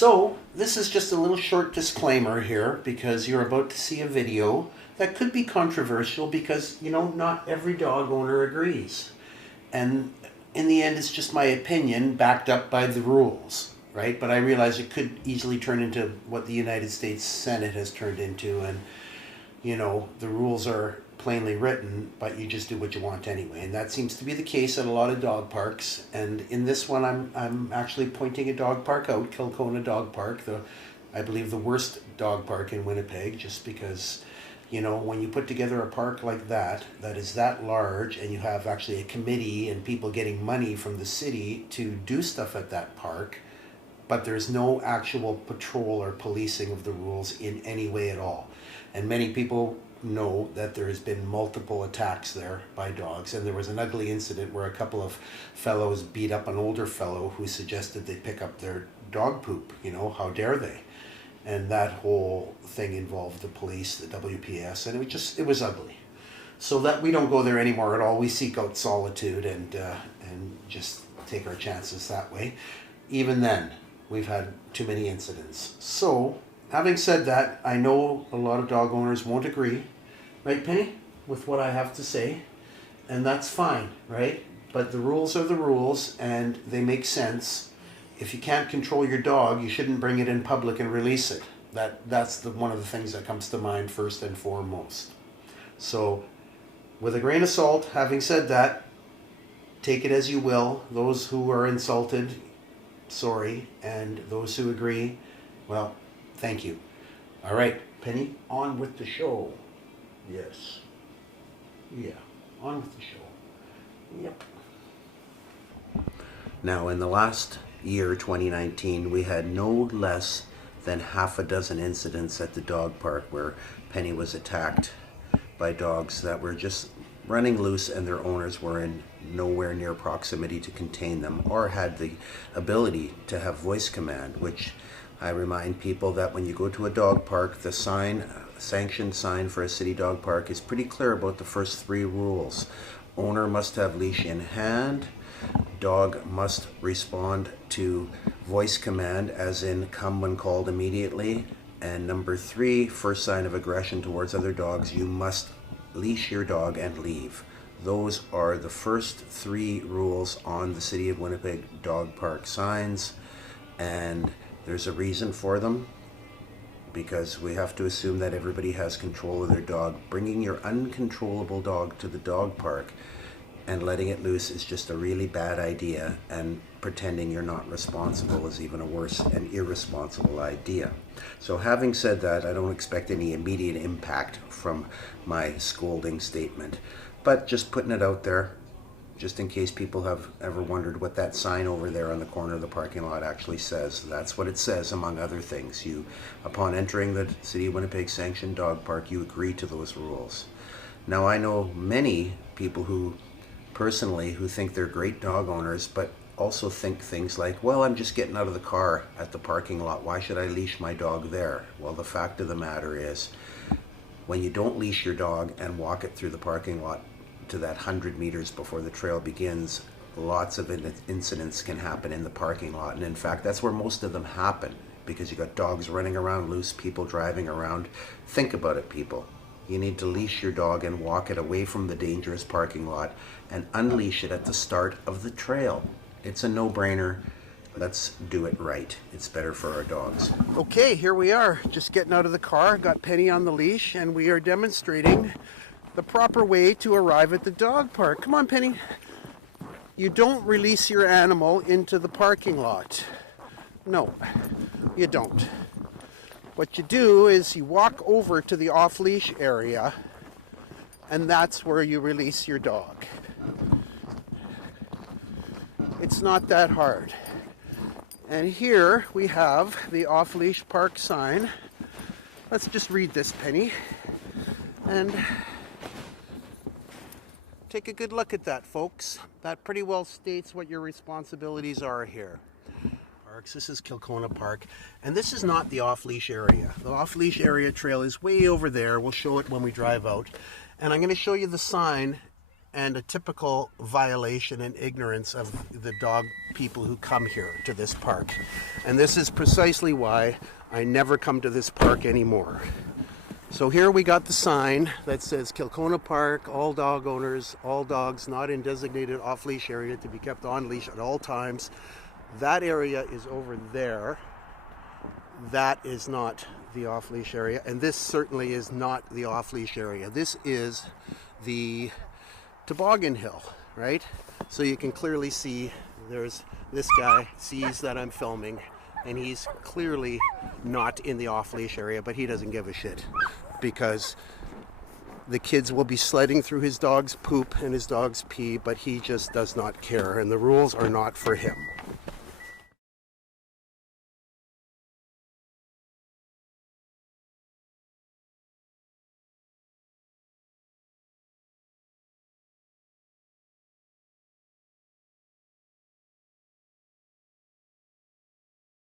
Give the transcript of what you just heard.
So this is just a little short disclaimer here because you're about to see a video that could be controversial because, not every dog owner agrees. And in the end, it's just my opinion backed up by the rules, right? But I realize it could easily turn into what the United States Senate has turned into, and the rules are plainly written, but you just do what you want anyway. And that seems to be the case at a lot of dog parks. And in this one, I'm actually pointing a dog park out, Kilcona Dog Park, I believe the worst dog park in Winnipeg, just because, when you put together a park like that is that large, and you have actually a committee and people getting money from the city to do stuff at that park, but there's no actual patrol or policing of the rules in any way at all. And many people know that there has been multiple attacks there by dogs, and there was an ugly incident where a couple of fellows beat up an older fellow who suggested they pick up their dog poop. How dare they? And that whole thing involved the police, the WPS, and it was ugly. So that we don't go there anymore at all. We seek out solitude and just take our chances that way. Even then, we've had too many incidents. So, having said that, I know a lot of dog owners won't agree, right, Penny, with what I have to say, and that's fine, right? But the rules are the rules, and they make sense. If you can't control your dog, you shouldn't bring it in public and release it. That's one of the things that comes to mind first and foremost. So, with a grain of salt, having said that, take it as you will. Those who are insulted, sorry, and those who agree, well, thank you. All right, Penny, on with the show. Yes. Yeah, on with the show. Yep. Now, in the last year, 2019, we had no less than half a dozen incidents at the dog park where Penny was attacked by dogs that were just running loose, and their owners were in nowhere near proximity to contain them or had the ability to have voice command, which I remind people that when you go to a dog park, the sanctioned sign for a city dog park is pretty clear about the first three rules. Owner must have leash in hand. Dog must respond to voice command, as in come when called immediately. And number three, first sign of aggression towards other dogs, you must leash your dog and leave. Those are the first three rules on the City of Winnipeg dog park signs, and there's a reason for them, because we have to assume that everybody has control of their dog. Bringing your uncontrollable dog to the dog park and letting it loose is just a really bad idea, and pretending you're not responsible is even a worse and irresponsible idea. So having said that, I don't expect any immediate impact from my scolding statement, but just putting it out there, just in case people have ever wondered what that sign over there on the corner of the parking lot actually says. That's what it says, among other things. You, upon entering the City of Winnipeg sanctioned dog park, you agree to those rules. Now, I know many people who think they're great dog owners, but also think things like, well, I'm just getting out of the car at the parking lot. Why should I leash my dog there? Well, the fact of the matter is, when you don't leash your dog and walk it through the parking lot to that 100 meters before the trail begins, lots of incidents can happen in the parking lot. And in fact, that's where most of them happen, because you got dogs running around loose, people driving around. Think about it, people. You need to leash your dog and walk it away from the dangerous parking lot and unleash it at the start of the trail. It's a no-brainer. Let's do it right. It's better for our dogs. Okay, here we are, just getting out of the car, got Penny on the leash, and we are demonstrating the proper way to arrive at the dog park. Come on, Penny. You don't release your animal into the parking lot. No, you don't. What you do is you walk over to the off-leash area, and that's where you release your dog. It's not that hard. And here we have the off-leash park sign. Let's just read this, Penny, and take a good look at that, folks. That pretty well states what your responsibilities are here. This is Kilcona Park, and this is not the off-leash area. The off-leash area trail is way over there. We'll show it when we drive out. And I'm going to show you the sign and a typical violation and ignorance of the dog people who come here to this park. And this is precisely why I never come to this park anymore. So here we got the sign that says Kilcona Park, all dog owners, all dogs not in designated off-leash area to be kept on leash at all times. That area is over there. That is not the off-leash area, and this certainly is not the off-leash area. This is the toboggan hill, right? So you can clearly see there's this guy sees that I'm filming, and he's clearly not in the off-leash area, but he doesn't give a shit because the kids will be sledding through his dog's poop and his dog's pee, but he just does not care, and the rules are not for him.